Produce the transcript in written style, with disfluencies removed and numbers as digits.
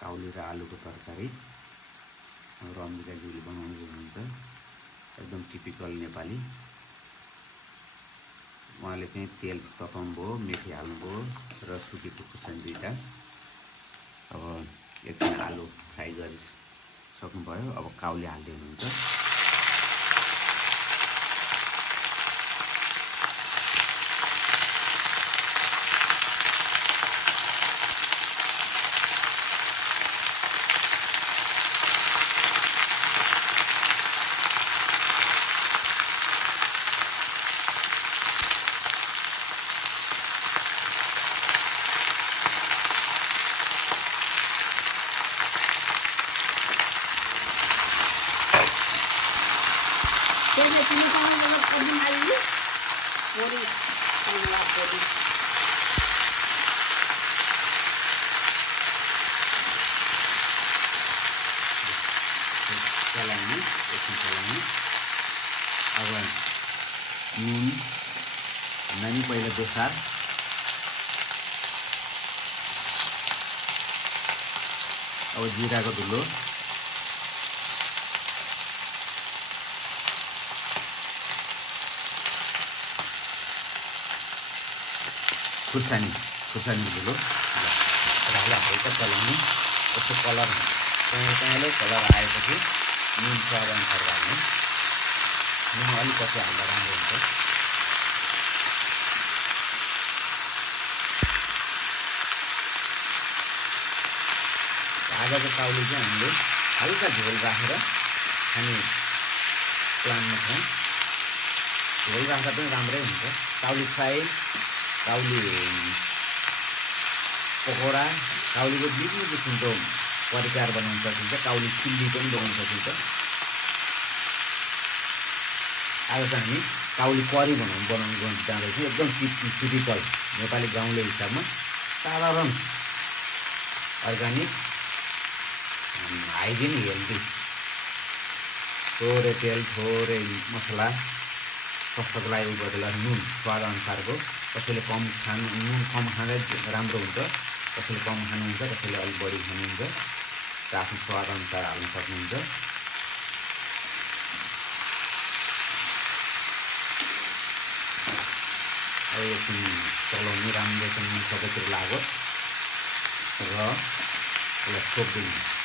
काउली र आलुको तरकारी हाम्रो अम्बिकाज्यूले बनाउनु हुनुहुन्छ। एकदम टिपिकल नेपाली। उहाँले चाहिँ तेल तताउनु भयो, मेथी हाल्नुभयो र सुकेको खुर्सानी 2टा। अब एकछिन आलु फ्राई गरिसक्नुभयो। अब काउली हाल्दै हुनुहुन्छ। चलाउने एकछिन चलाउने। अब नुन ननी पहिला बेसार, अब जिराको धुलो, खुर्सानी धुलो राला हल्का चलाउने। यसो कलर पहेँलो कलर आएपछि नुन स्वाद अनुसार हाल्ने। नुन अलिकति हाल्दा राम्रो हुन्छ। आजको काउली चाहिँ हामीले हल्का झोल राखेर खाने प्लानमा छौँ। झोल राख्दा पनि राम्रै हुन्छ। काउली फ्राई, काउली पकौडा, काउलीको विभिन्न किसिमको परिकार बनाउन सकिन्छ। काउली चिल्ली पनि बनाउन सकिन्छ। आज चाहिँ हामी काउली करी बनाउनु जाँदैछौँ। एकदम टिपिकल नेपाली गाउँले हिसाबमा साधारण अर्ग्यानिक हाइजिन हेल्दी। थोरै तेल, थोरै मसला, स्वास्थ्यको लागि बदला नुन स्वाद अनुसारको। कसैले नुन कम खाँदै राम्रो हुन्छ, कसैले कम खानुहुन्छ, कसैले अलिक बढी खानुहुन्छ। आफ्नो स्वाद अनुसार हाल्न सक्नुहुन्छ। अब एकछिन चलाउने, राम्रोसँग सबैतिर लागोस् र यसलाई छोपिदिनु।